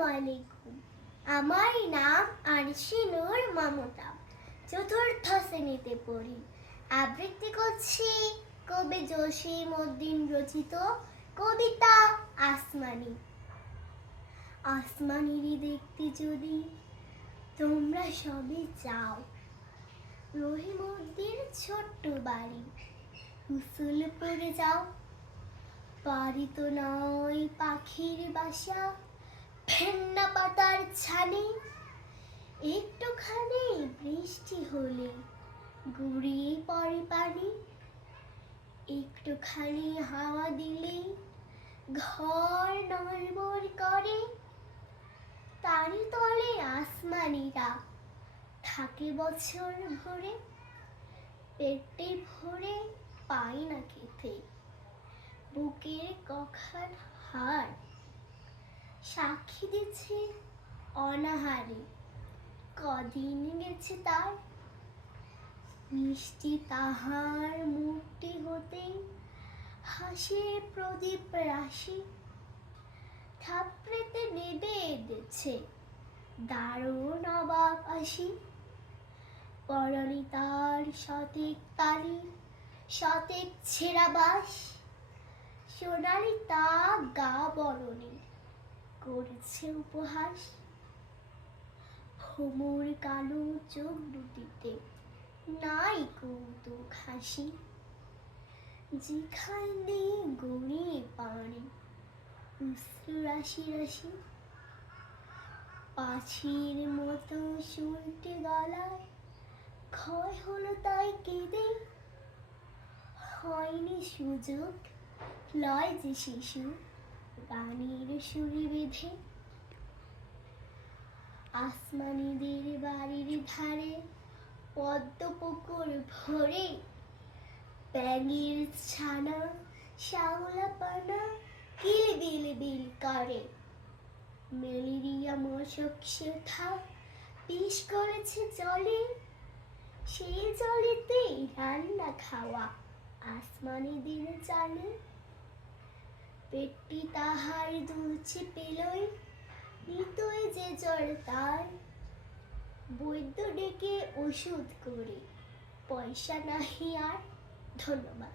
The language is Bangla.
আসসালামু আলাইকুম। আমার নাম আরশিনুর মামুতা। চতুর্থ শ্রেণীতে পড়ি। আবৃত্তি করছি কবি জসিম উদ্দিন রচিত কবিতা আসমানি। আসমানিরই দেখতে যদি তোমরা সবে চাও, রহিমউদ্দিন ছোট্ট বাড়ি, হুসুল পড়ে যাও। বাড়ি তো নয় পাখির বাসা, ফেন্না পাতার ছানি, একটুখানি বৃষ্টি হলে গড়িয়ে পড়ে পানি, একটুখানি হাওয়া দিলে ঘর নড়বড় করে। তারই তলে আসমানিরা থাকে বছর ভরে, পেটে ভরে পায় না খেতে, বুকের কখান হাড় সাক্ষী দিচ্ছে অনাহারে কদিন গেছে তার। মিষ্টি তাহার মুখটি হতে হাসে প্রদীপ রাশি, থাপড়েতে নেবে দিচ্ছে দারুণ অবাক আসি। পরনে তার শতেক তালি, শতেক ছেঁড়া বাস, সোনালি তা গা বরণে করছে উপহাস। ভোমর কালো চোখ দুটিতে নাই কৌতুক হাসি, যেখানে গড়িয়ে পানি অশ্রু রাশি রাশি। পাছির মতো সুলটে গলায় ক্ষয় হলো তাই কেঁদে, হয়নি সুযোগ লয় যে শিশু গানের সুরে বেঁধে। আসমানিদের বাড়ির ধারে পদ্ম পুকুর ভরে, ব্যাঙের ছানা শ্যাওলা পানা কিলবিল বিল করে। ম্যালেরিয়া মশক সেথা বিষ করেছে জলে, সেই জলেতে রান্না খাওয়া আসমানিদের জানে। পেটটি তাহার দুলছে পেলই, নিতই যে জ্বর তার, বৈদ্য ডেকে ওষুধ করে পয়সা নাহি আর। ধন্যবাদ।